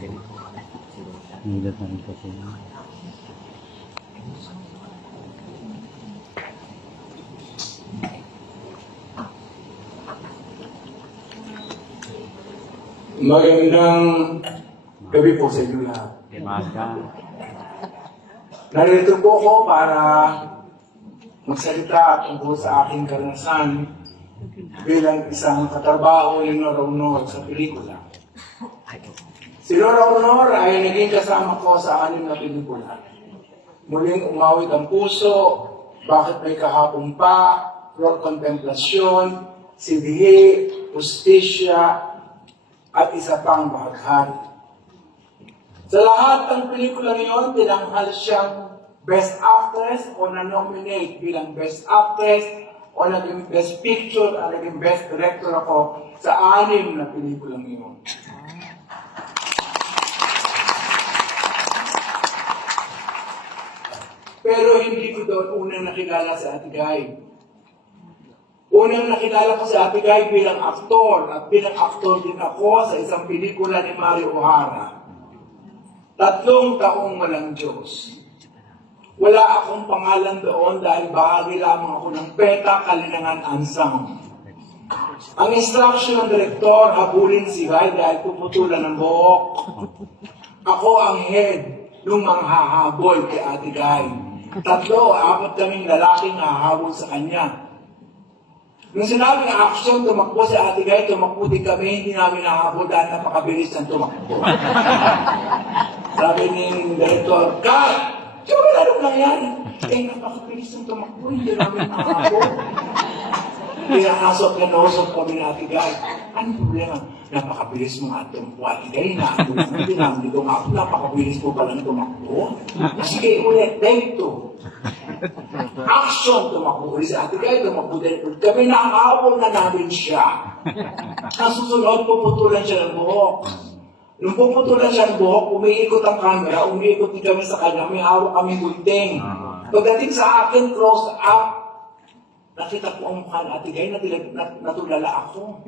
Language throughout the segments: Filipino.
Hilat na rin kasi. Magandang gabi po sa inyo lahat. Narito po ako para magsalita tungkol sa aking karanasan bilang isang katrabaho ni Nora Honor sa pelikula. Si Nora Honor ay naging kasama ko sa 6 na pelikula. Muling umawit ang puso, Bakit May Kahapon Pa, Flor Contemplasyon, Sibihi, Justisya, at isa pang bahaghari. Sa lahat ng pelikula ngayon, tinanghal siyang Best Actress o na-nominate bilang Best Actress o naging Best Picture at naging Best Director ako sa 6 na pelikula ngayon. Pero hindi ko doon unang nakilala sa Ate Guy. Unang nakilala ko si Ate Guy bilang aktor at bilang aktor din ako sa isang pelikula ni Mario O'Hara. 3 taong walang Diyos. Wala akong pangalan doon dahil bahagi lamang ako ng PETA Kalinangan Ensemble. Ang instruction ng direktor, habulin si Guy dahil puputulan ng buhok. Ako ang head ng mga hahabol kay Ate Guy. 3, 4 kaming lalaking hahabol sa kanya. Nung sinabi ng action, tumakbo si Ate Guy, tumakbo din kami, hindi namin nahabol dahil napakabilis ng tumakbo. Sabi ni Director, Kat! Diba lalong nangyari? Napakabilis ng tumakbo, hindi namin nahabol. Pinakasok na nausap kami ni Ate Guy. Anong problema? Napakabilis mo nga tumakbo, Ate Guy. Hindi namin tumakbo. Napakabilis mo palang tumakbo. Sige, ulit, take 2. Action! Tumakbo ulit si Ate Guy, tumakbo din. Kami nakahabol na namin siya. Nasusunod, puputulan siya ng buhok. Nung puputulan siya ng buhok, umiikot ang camera, umiikot din kami sa kanya, may hawak kami gunting. Pagdating sa akin, close up, nakita ko ang mukha ni Ate Guy, natulala ako.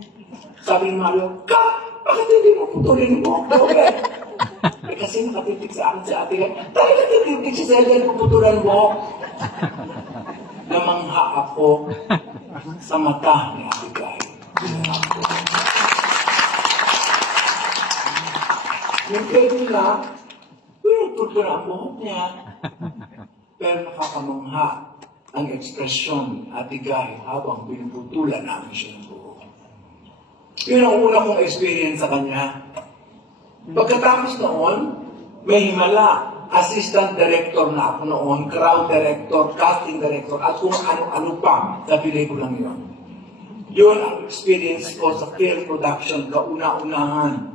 Sabi ni Mario, Kat! Bakit hindi mo putulin yung buhok daw eh? Kasi nakatitig sa akin si Ate Guy, talaga nakatitig siya sa Ellen, puputulan yung buhok. Namangha ako sa mata ni Ate Guy. Yung kayo nila, pinutulpo na ang buhok niya. Pero nakakamangha ang ekspresyon ni Ate Guy habang pinuputulan namin siya ng buhok. Yun ang una kong experience sa kanya. Pagkatapos noon, may himala. Assistant director na ako noon, crowd director, casting director, at kung ano-ano pa sa pelikulang yun. Yun ang experience ko sa film production, kauna-unahan.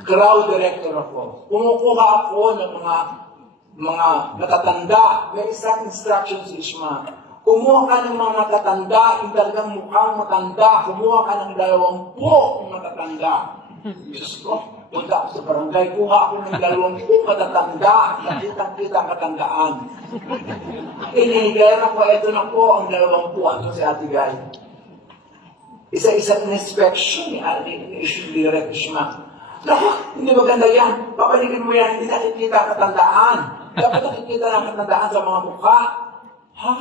Crowd director ako. Kumukuha ako ng mga matatanda. May isang instruction si Ishma. Kumuha ka ng mga matatanda, yung talagang mukhang matanda. Kumuha ka ng 20 matatanda. Diyos ko, punta ako sa barangay, kuha ako ng 20 matatanda. Nakitang-kita ang katandaan. Inihigayar ako, eto na po ang 20. Ito si Ate Guy. Isa-isang inspection ni Ishma. Naku, hindi maganda yan. Papalikin mo yan, hindi nakikita ang katandaan. Dapat nakikita ng katandaan sa mga mukha. Ha?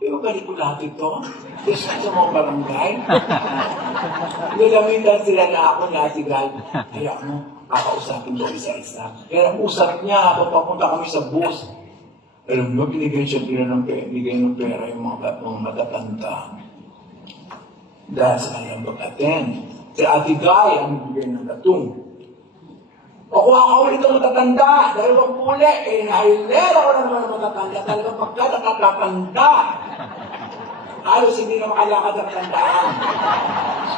Ibabalik ko lahat ito? Kasi sa mga barangay? Nilamitan sila na ako ni Ate Guy. Kaya mo, kakausapin ko isa-isa. Kaya usap niya habang papunta kami sa bus. Alam mo, binigyan siya ng pera yung mga matatanda. Dahil sa kanyang pag-attend. Si Ate Guy ang bigyan ng gatong. O kung ako ulit ang matatanda, dahil ang puli, nahilera ko na naman ang matatanda, talagang pagka nakatatanda, halos hindi na makalakad ang tandaan.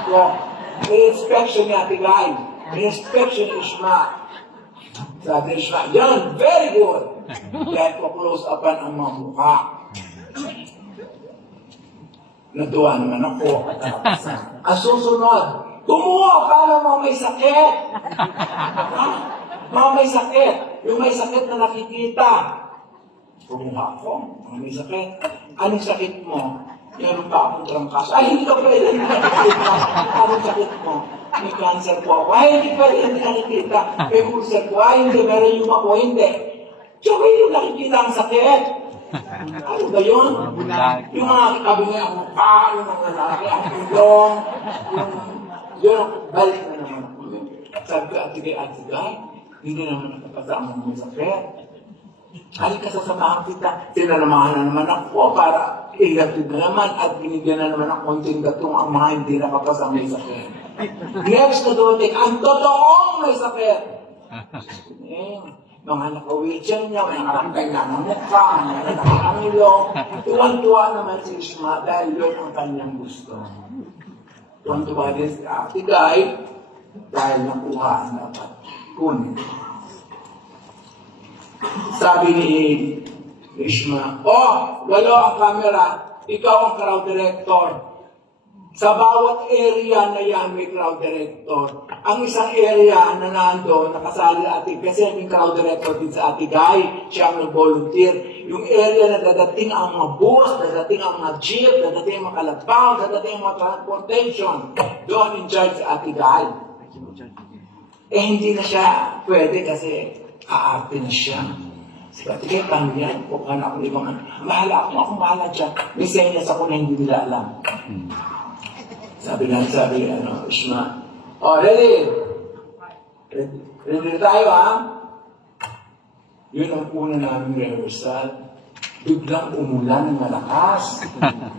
So, may inspection ni Ate Guy, may inspection ni Ishma. Sabi ni Ishma, yan, very good. Dahil ko close upan ang mga mukha. Natuwa naman ako. Ang susunod, kumuha ka ng mga may sakit. Mga may sakit. Yung may sakit na nakikita. Kumuha ako. Mga may sakit. Anong sakit mo? Meron pa akong trangkas. Ay, hindi ka pala nakikita. Anong sakit mo? may cancer po ako. Ay, hindi pwede, hindi nakikita. May ulcer po. Ay, hindi, meron yung ako, hindi. Tsaka yung nakikita ang sakit. Ano ba yun? Yung mga kabi niya, ang mukha, yung mga lalaki, ang ilong, yun, balik na naman. Sabi ko, atigay, hindi naman nakapasama mo sa sakit. Halika sa samahan kita. Sinalamahan na naman ako para ilatid na naman at binigyan na naman ng konting gatong ang mga hindi nakapasama may sakit. Next na dumating, ang totoong may sakit. Mga naka-wheelchair niya, mga nakarangkay na ng mukha, mga nakaangilong. Tuwan-tuwa naman si Ishma dahil yun ang kanyang gusto. Tuwan-tuwa din si Ate Guy dahil nakuha ang dapat kunin. Sabi ni Ishma, walo ang camera, ikaw ang crowd director. Sa bawat area na yan may crowd director. Ang isang area na nando, nakasali Ate, kasi may crowd director din sa Ate Guy, siya ang nag-volunteer. Yung area na dadating ang mga bus, dadating ang mga jeep, dadating ang mga kalabaw, dadating ang mga transportation. Doon in charge sa Ate Guy. Hindi na siya pwede kasi aarte na siya. Sabi, kaya paano yan? Kung ano ako ibang bahala ako dyan. May senyas ako na hindi nila alam. Sabi, Ishma, ready? Ready tayo, ha? Yun ang una namin rehearsal. Biglang umulan ng malakas.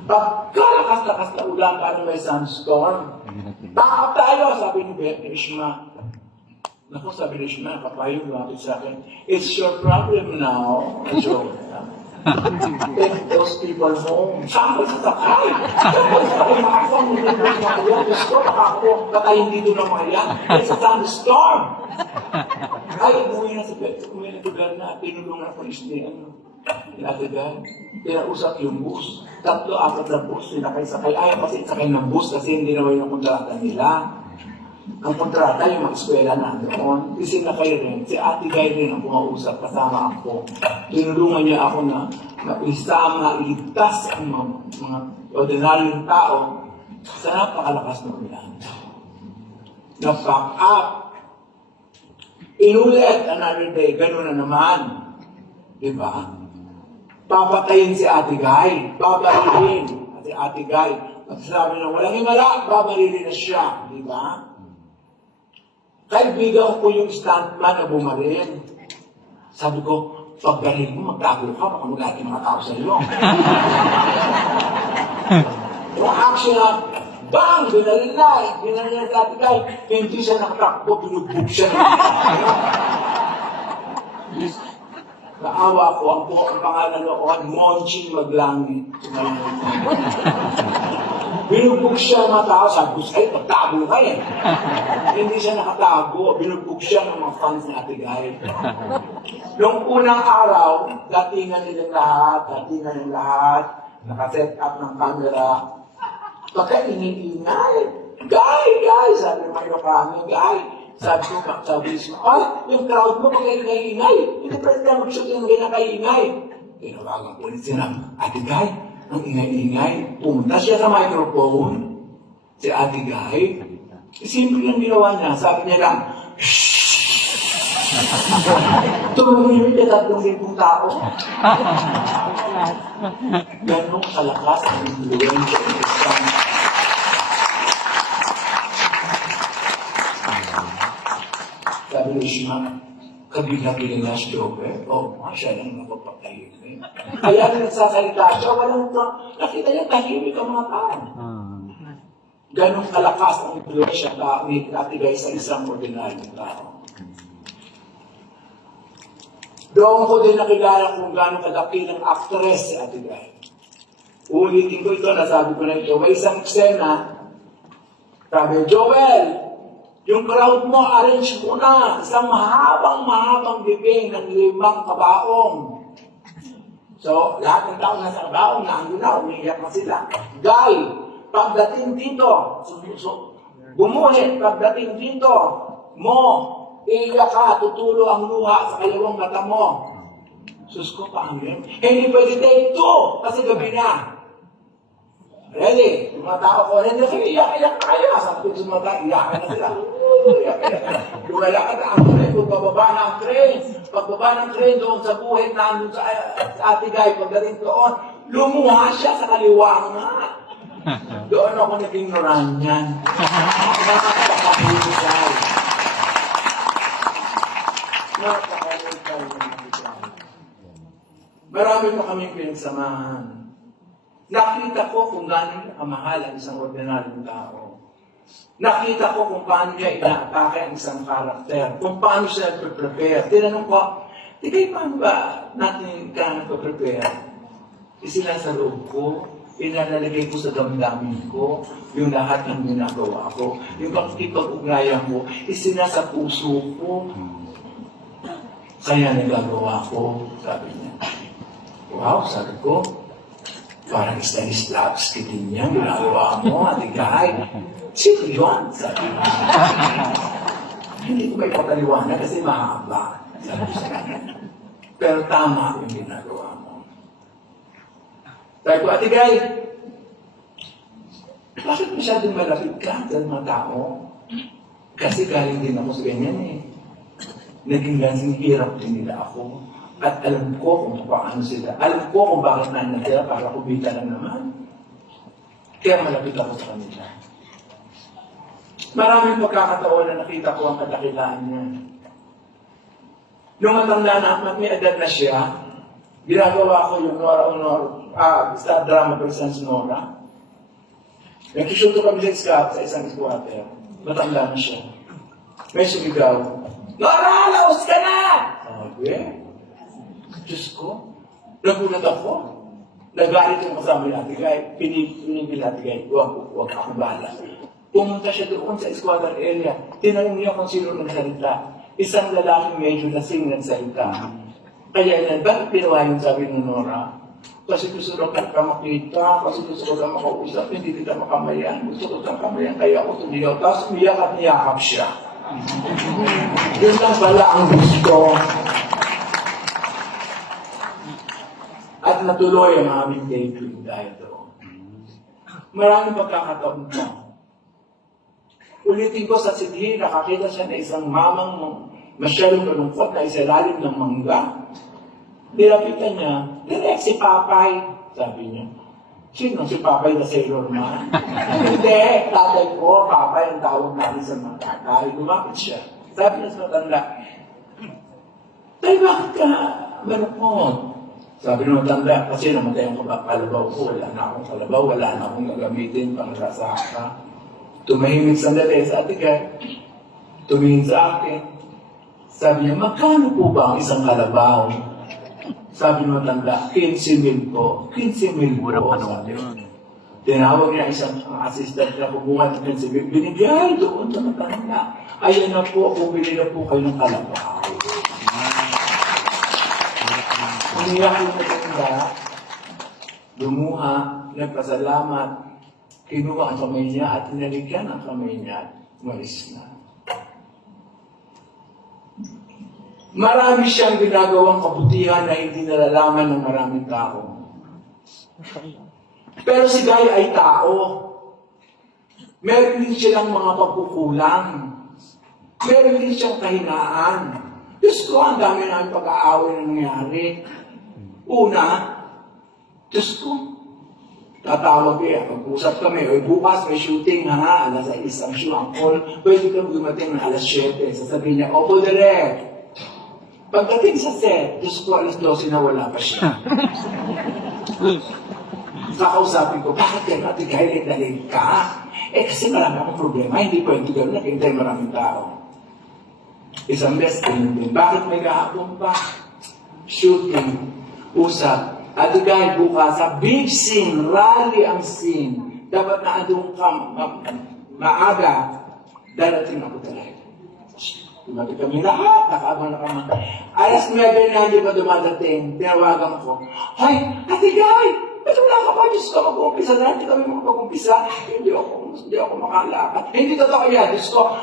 Pagkalakas-lakas na ulan, parang may sandstorm. Takap tayo, sabi ni Ishma. Naku, sabi ni Ishma, kapayong lumapit sa akin, it's your problem now. Joke. Take those people home. Saan ba sasakay? Saan ba sasakay? Makakasang nilibos na kayo. Gusto, ako, katayin dito ng mga yan. It's a thunderstorm. Ay, umuwi na lugar na, tinulungan ako ni Ate-Guy. Pinausap yung bus. 3-4 na bus, sinakay-sakay. Ayaw kasi sakay ng bus kasi hindi naman yung kontrata nila. Ang kontrata, yung mga eskwela na doon, isinakay rin. Si Ate Guy rin ang pumausap, kasama ako. Tinulungan niya ako na maisama, iligtas ang mga ordinaryong tao sa napakalakas na ulan. Na-pack up. Inulit another day, gano'n na naman. Diba? Papatayin si Ate Guy, babarilin. At si Ate Guy, at sabi na walang himala, babarilin na siya. Diba? Kaibigan ko yung stuntman na bumaril. Sabi ko, pag baril mo, magtago ka, baka magati mga tao sa iyo. Yung action na, bang! Binaril na si Ate Guy. Hindi siya nakatakbo, binugbog siya. Naawa ko, ang pangalan ko, Monching Maglangit. Binugbog siya ng mga tao, sabi ko, ay, magtago ka eh. Hindi siya nakatago, binugbog siya ng mga fans ni Ate Guy. Noong unang araw, datingan nilang lahat, nakaset up ng camera, baka ingay-ingay. Guy, sabi naman yung kami, Guy. Sabi ko, yung crowd mo, baka ingay-ingay. Hindi pwede na mag-shoot yung ingay-ingay. Tinawagan ko ulit sila, Ate Guy, ang ingay-ingay. Pumunta siya sa microphone, si Ate Guy. Simple lang ginawa niya. Sabi niya lang, tumulong niya 3,000 tao. Ganong kalakas ang influensya ng isang. Sabi ni Ishma, kabila-bila si Joker. Siya lang napapatahimik. Kaya nagsasalita siya, walang nakita niya tahimik ang mga tao. Ganong kalakas ang influensya ni Ate Guy sa isang ordinaryong tao. Doon ko din nakilala kung gano'ng kalaki ng actress si Ate Guy. Ulitin ko ito, nasabi ko na ito. May isang eksena, sabi, Joel, yung crowd mo, arrange mo na. Isang mahabang bibing ng 5 kabaong. So, lahat ng tao nasa kabaong, nandun na, umiiyak na sila. Guy, pagdating dito, bumuhit, pagdating dito, iiyak ka, tutulo ang luha sa kalawang mata mo. Sus ko, paano yun? Hindi pwede take 2, kasi gabi na. Ready? Yung mga tao ko, hindi kayo iyak-iyak na kayo. Sabi ko sa mga tao, iyakan na sila. Iyak-iyak na. Lumalakad na ang crane, pagbaba na ang crane. Pagbaba ng crane doon sa buhay, nandun sa Ate Guy, pagdating doon, lumuha siya sa kaliwa nga. Doon ako naging noranyan. Napakahusay. Napakahusay. Marami pa kaming pinagsamahan. Nakita ko kung gaano niya kamahal ang isang ordinaryong tao. Nakita ko kung paano niya ina-atake ang isang karakter. Kung paano siya nagpe-prepare. Tinanong ko, tigay paano ba natin ka nagpe-prepare? Isila sa loob ko, inalalagay ko sa damdamin ko, yung lahat ng ginagawa ko, yung pakikipag-ugnayan ko, isina sa puso ko. Kaya nagagawa ko, sabi niya. Wow, sabi ko, parang Stanislavski din yan, ginagawa mo, Ate Guy. Sino yun? Sabi ko. Hindi ko may pataliwanag kasi mahaba. Sabi ko sa kanya. Pero tama yung ginagawa mo. Sabi ko, Ate Guy, bakit masyadong malapit ka sa mga tao? Kasi galing din ako sa ganyan eh. Naging lasing hirap din nila ako. At alam ko kung paano sila. Alam ko kung bakit nandiyan sila para kumita lang naman. Kaya malapit ako sa kanila. Maraming pagkakataon na nakita ko ang kadakilaan niya. Nung matanda na, may edad na siya, ginagawa ko yung sa drama presents Nora. Nagsusunto kami sa isang squatter. Matanda na siya. May sumigaw, Nora, laos ka na! Sabi, Diyos ko, nagulat ako. Nagalit yung kasama ni Ate Guy. Pinipil Ate Guy, huwag akong bala. Pumunta siya doon sa squatter area. Tinanong niya kung sino nagsalita. Isang lalaking medyo lasing nagsalita. Kaya yan, bakit pinawa yung sabi ni Nora? Kasi gusto ko ka makita, kasi gusto ko ka makausap, hindi kita makamayan. Gusto ko ka makamayan, kaya ako tumigaw. Tapos umiyak at niyakap siya. Yun lang pala ang gusto. At natuloy ang aming daydream dahil doon. Maraming pagkakataon pa. Ulitin ko sa Sidhi, nakakita siya na isang mamang masyadong malungkot na isalalim ng mangga. Nilapitan niya, direct si Papay, sabi niya. Sino si Papay na Sailor Man? Hindi, tatay ko, Papay ang tawag namin sa mga tatay. Lumapit siya. Sabi niya sa matanda, Tay, bakit ka malungkot? Sabi ng matanda, kasi namatay ang kalabaw ko, wala na akong kalabaw, wala na akong gagamitin pang sasaka. Tumahimik sandali sa Ate Guy. Tumingin sa akin. Sabi niya, magkano po ba ang isang kalabaw? Sabi ng matanda, 15,000 po. 15,000 po. Sabi niya. Tinawag niya isang assistant na kumuha ng 15,000. Binigay doon sa matanda. Ayan na po, bumili na po kayo ng kalabaw. Umiyak yung matanda, lumuha, nagpasalamat, kinuha ang kamay niya at inaligyan ang kamay niya at umalis na. Marami siyang ginagawang kabutihan na hindi nalalaman ng maraming tao. Pero si Guy ay tao. Meron din siyang mga pagkukulang. Meron din siyang kahinaan. Diyos ko, ang dami namin pag-aaway na nangyari. Una, Diyos ko, tatawag eh, mag-usap kami, o bukas may shooting ha, alas 6 ang show, ang call, pwede kang dumating na alas 7, sasabihin niya, opo direct. Pagdating sa set, Diyos ko, alas 12 na wala pa siya. Kakausapin ko, bakit yan Ate Guy, late ka? Eh kasi marami akong problema, hindi pwede gano'n, naghintay maraming tao. Isang best din, bakit may kahapon pa? Shooting. Usap. Ate Guy, bukas sa big scene, rally ang scene. Dapat na andun ka maaga. Darating ako talaga. Tumati kami lahat, nakaabang na kami. Alas 9 na hindi pa dumadating, tinawagan ko. Hoy, Ate Guy, ba't wala ka pa? Diyos ko, mag-umpisa na. Hindi kami mag-umpisa. Hindi ako makalakad. Hindi totoo yan. Diyos ko,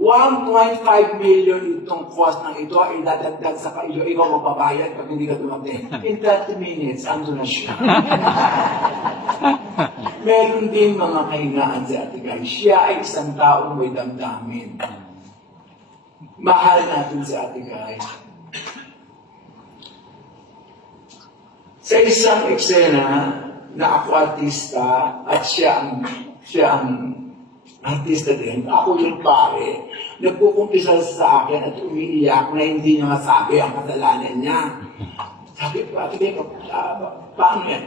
1.5 million itong cost ng ito ay dadagdag sa kailo. Ikaw magbabayad pag hindi ka dumating. In 30 minutes, ando na siya. meron din mga kahinaan si Ate Guy. Siya ay isang taong may damdamin. Mahal natin si Ate Guy. Sa isang eksena na ako artista at siya ang artista din, ako yung pare, nagkukumpisa sa akin at umiiyak na hindi niya masabi ang kasalanan niya. Sabi ko, Ate Guy, paano yan?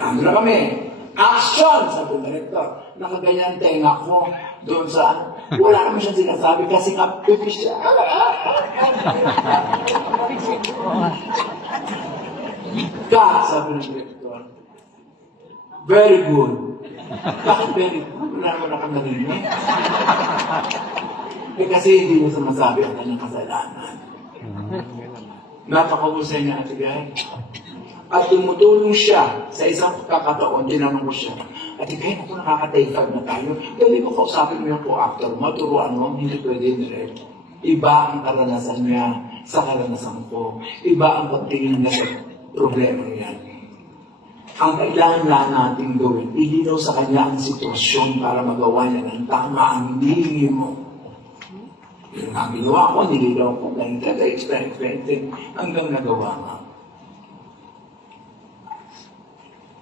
Ano na kami? Action! Sabi ng director. Nakaganyan tenga ko doon sa wala naman siyang sinasabi kasi nga pipi siya. Sabi ng director. Very good. Bakit very good? Wala naman ako narinig. Kasi hindi mo sumasabi ang kanyang kasalanan. Napakahusay niya, Ate Guy. At tumutulong siya sa isang kakataon, tinanong ko siya, Ate Guy, ako nakaka-take na tayo. Gabi ko kausapin mo yung co-actor mo, turuan mo, hindi pwede direct. Iba ang karanasan niya sa karanasan ko. Iba ang pagtingin niya sa problema niya. Ang kailangan lang natin gawin, ilinaw sa kanya ang sitwasyon para magawa niya ng tama ang hinihingi mo. Yung nga ginawa ko, nililaw ko, ganito, experience, hanggang nagawa nga.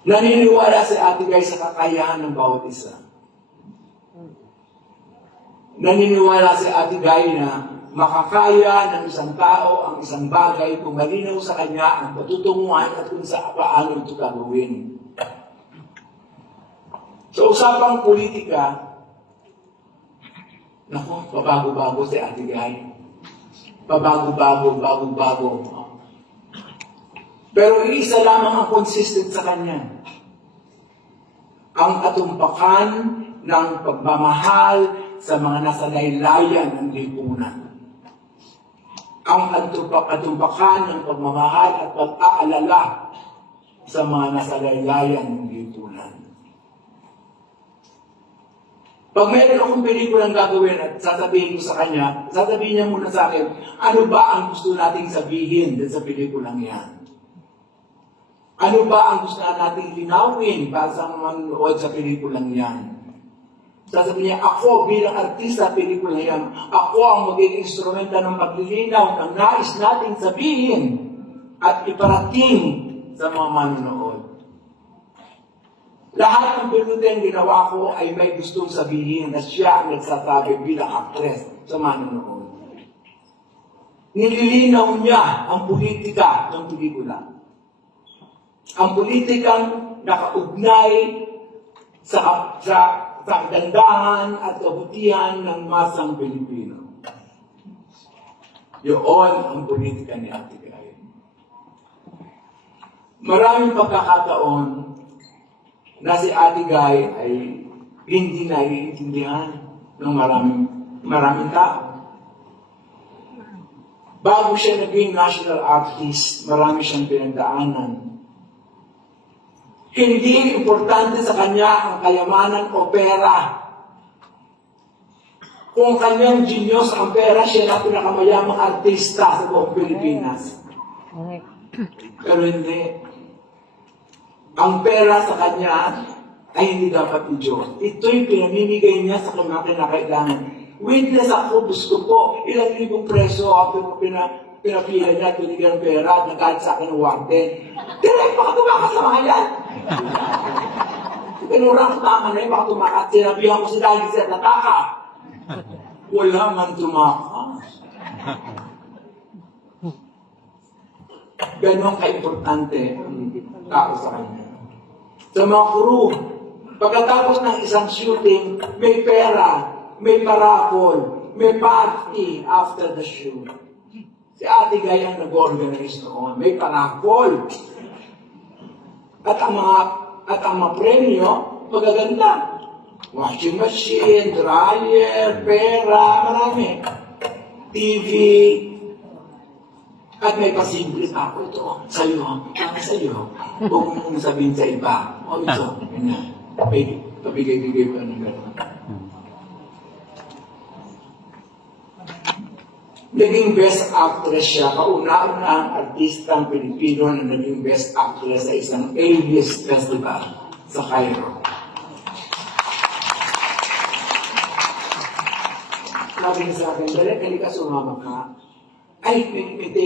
Naniniwala si Ate Guy sa kakayahan ng bawat isa. Naniniwala si Ate Guy na makakaya ng isang tao ang isang bagay kung malinaw sa kanya ang patutunguhan at kung sa paano ito gagawin. Sa usapang politika, naku, pabago-bago si Ate Guy. Pabago-bago. Pero isa lamang ang consistent sa kanya. Ang katumpakan ng pagmamahal sa mga nasa laylayan ng lipunan. Ang katumpakan ng pagmamahal at pag-aalala sa mga nasa laylayan ng lipunan. Pag meron akong pelikulang gagawin at sasabihin ko sa kanya, sasabihin niya muna sa akin, ano ba ang gusto nating sabihin sa pelikulang yan? Ano ba ang gusto nating linawin para sa manonood sa pelikulang yan? Sasabihin niya, ako bilang artista pelikulang yan, ako ang magiging instrumento ng paglilinaw ng nais nating sabihin at iparating sa mga manonood. Lahat ng pelikulang ginawa ko ay may gustong sabihin na siya ang nagsasabi bilang actress sa manonood. Nililinaw niya ang politika ng pelikula. Ang politikang nakaugnay sa kagandahan at kabutihan ng masang Pilipino. Yun ang politika ni Ate Guy. Maraming pagkakataon na si Ate Guy ay hindi naiintindihan ng maraming tao. Bago siya naging national artist, marami siyang pinagdaanan. Hindi importante sa kanya ang kayamanan o pera. Kung kanyang genius ang pera, siya na pinakamayamang artista sa buong Pilipinas. Pero hindi. Ang pera sa kanya ay hindi dapat i-Diyos. Ito'y pinamimigay niya sa mga kinakailangan. Witness ako, gusto ko, ilang libong preso ako pinapila niya, tunigyan ng pera, at nagalit sa akin ng warden. Direk, baka tumakas sa mga yan! Pinurang tama na yun, baka tumakas. Sinabihan ko si Dali siya, nataka. Wala man tumakas. Ganon ka-importante ang tao sa kanya. Sa mga crew, pagkatapos ng isang shooting, may pera, may parapol, may party after the shoot. Si Ate Guy ang nag-organize noon. May parapol. At ang mga premyo, magaganda. Washing machine, dryer, pera, marami. TV. At may pasimple pa ako ito. Sa'yo. Sa'yo. Huwag mong sabihin sa iba. O ito. Ganyan. Pabigay-bigay pa ng gano'n. Naging best actress siya. Kauna-una ang artistang Pilipino na naging best actress sa isang A-list festival. sa Cairo. Sabi niya sa akin, dali, halika sumama ka. Ay,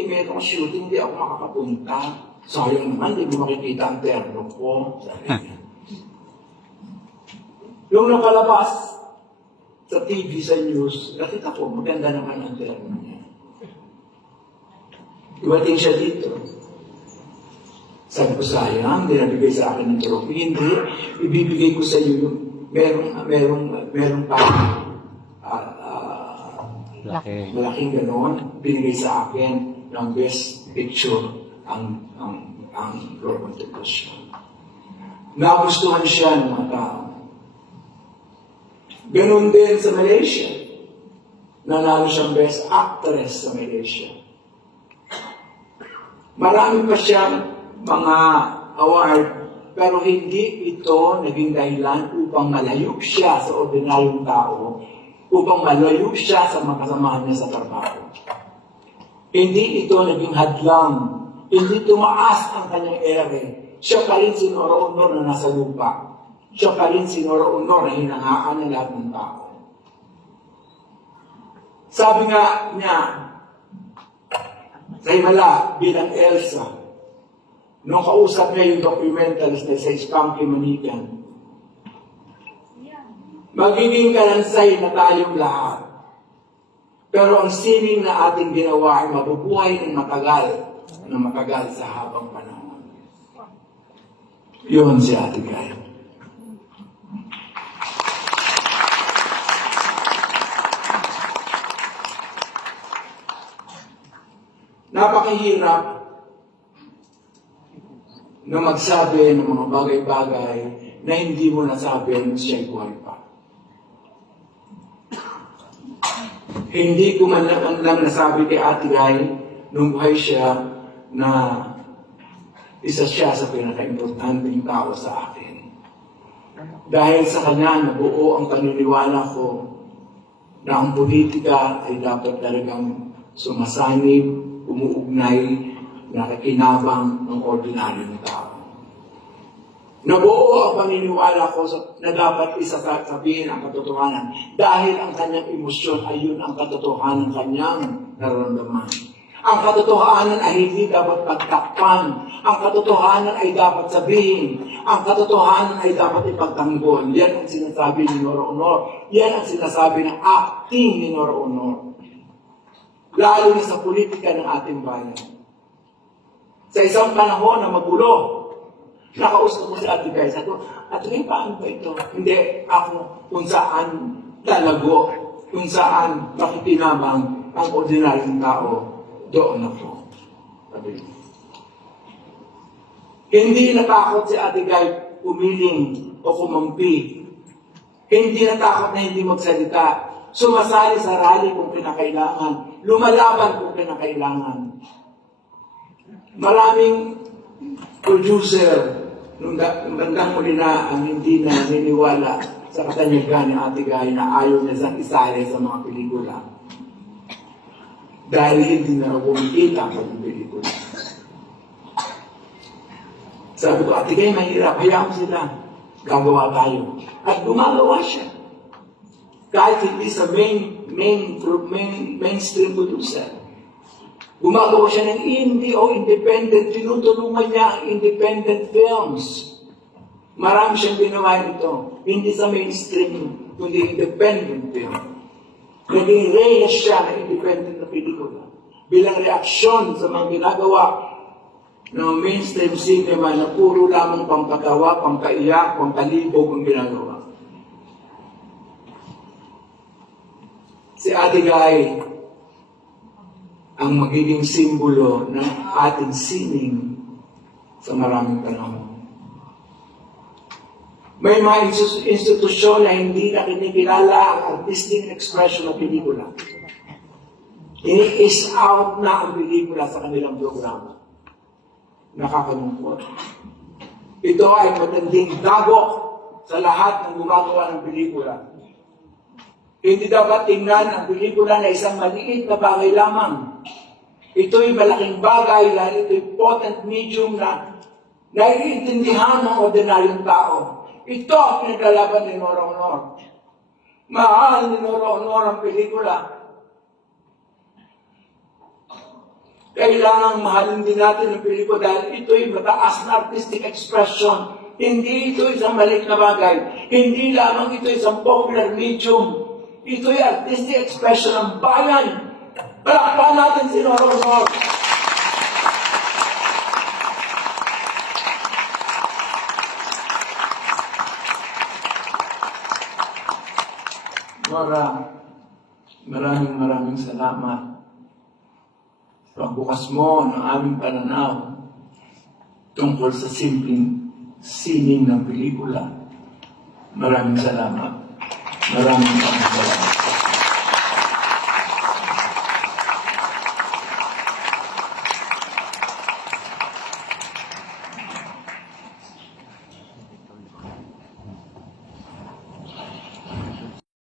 merong shooting, hindi ako makakapunta. Sayang naman, hindi mo makikita ang terno ko. Sabi niya. Yung nakalabas sa TV, sa news, nakita ko, maganda naman ang terno niya. Iwating siya dito. Sabi ko, sayang, hindi nabigay sa akin ng trophy. Hindi, ibibigay ko sa iyo yung merong malaking ganon, binigay sa akin ng best picture ang Roman Depression. Nagustuhan siya ng mga tao. Ganon din sa Malaysia. Nanalo siyang best actress sa Malaysia. Marami pa siyang mga award, pero hindi ito naging dahilan upang malayo siya sa ordinaryong tao, upang malayo siya sa mga kasamahan niya sa trabaho. Hindi ito naging hadlang, hindi tumaas ang kanyang ere. Siya pa rin sinoro-honor na nasa lupa. Siya pa rin sinoro-honor na hinahaan ng lahat ng tao. Sabi nga niya, sa Himala bilang Elsa, nung kausap niya yung documentalist na sa Spanky Manigan, magiging kalansay na tayong lahat. Pero ang sining na ating ginawa ay mabubuhay ng matagal sa habang panahon. Yun si Ate Guy. Napakahirap na magsabi ng mga bagay-bagay na hindi mo nasabi nung siya'y buhay pa. Hindi ko man lang nasabi kay Ate Guy nung buhay siya na isa siya sa pinaka-importanteng tao sa akin. Dahil sa kanya, nabuo ang paniniwala ko na ang politika ay dapat talagang sumasanib, umuugnay, nakikinabang ng ordinaryong tao. Nabuo ang paniniwala ko na dapat isasabihin ang katotohanan dahil ang kanyang emosyon ay yun ang katotohanan kanyang nararamdaman. Ang katotohanan ay hindi dapat pagtakpan. Ang katotohanan ay dapat sabihin. Ang katotohanan ay dapat ipagtanggol. Yan ang sinasabi ni Nora Honor. Yan ang sinasabi ng acting ni Nora Honor. Lalo na sa politika ng ating bayan. Sa isang panahon na magulo, nakausap ko si Ate Guy. Sabi ko, Ate Guy, paano ba ito? Hindi ako kung saan lalago, kung saan makikinabang ang ordinaryong tao, doon ako. Sabi. Hindi natakot si Ate Guy umiling o kumampi. Hindi natakot na hindi magsalita. Sumasali sa rally kung kinakailangan. Lumalaban kung kinakailangan. Maraming producer nung bandang huli na ang hindi na niniwala sa katanyagan ni Ate Guy na ayaw niya siyang isali sa mga pelikula. Dahil hindi na kumikita sa mga pelikula. Sabi ko, Ate Guy, mahirap. Hayaan sila. Gagawa tayo. At gumagawa siya. Kahit hindi sa mainstream producer. Gumagawa siya ng indie o independent. Tinutulungan niya ang independent films. Marami siyang ginawa ito. Hindi sa mainstream, kundi independent film. Naging reyes siya ng independent na pelikula. Bilang reaksyon sa mga ginagawa ng mainstream cinema na puro lamang pampatawa, pampaiyak, pampalibog ang ginagawa. Si Ate Guy ang magiging simbolo ng ating sining sa maraming panahon. May mga institusyon na hindi na kinikilala ang artistic expression ng pelikula. Ini-is out na ang pelikula sa kanilang programa. Nakakalungkot. Ito ay matinding dagok sa lahat ng gumagawa ng pelikula. Hindi dapat tingnan ang pelikula na isang maliit na bagay lamang. Ito'y malaking bagay dahil ito'y potent medium na naiintindihan ng ordinaryong tao. Ito ang pinaglalaban ni Nora Honor. Mahal ni Nora Honor ang pelikula. Kailangang mahalin din natin ang pelikula dahil ito'y mataas na artistic expression. Hindi ito isang maliit na bagay. Hindi lamang ito isang popular medium. Ito'y artistic expression ng bayan. Palakpakan natin si Nora Honor. Nora, maraming salamat. Pagbukas mo ng aming pananaw tungkol sa simpleng sining ng pelikula. Maraming salamat. Maraming salamat.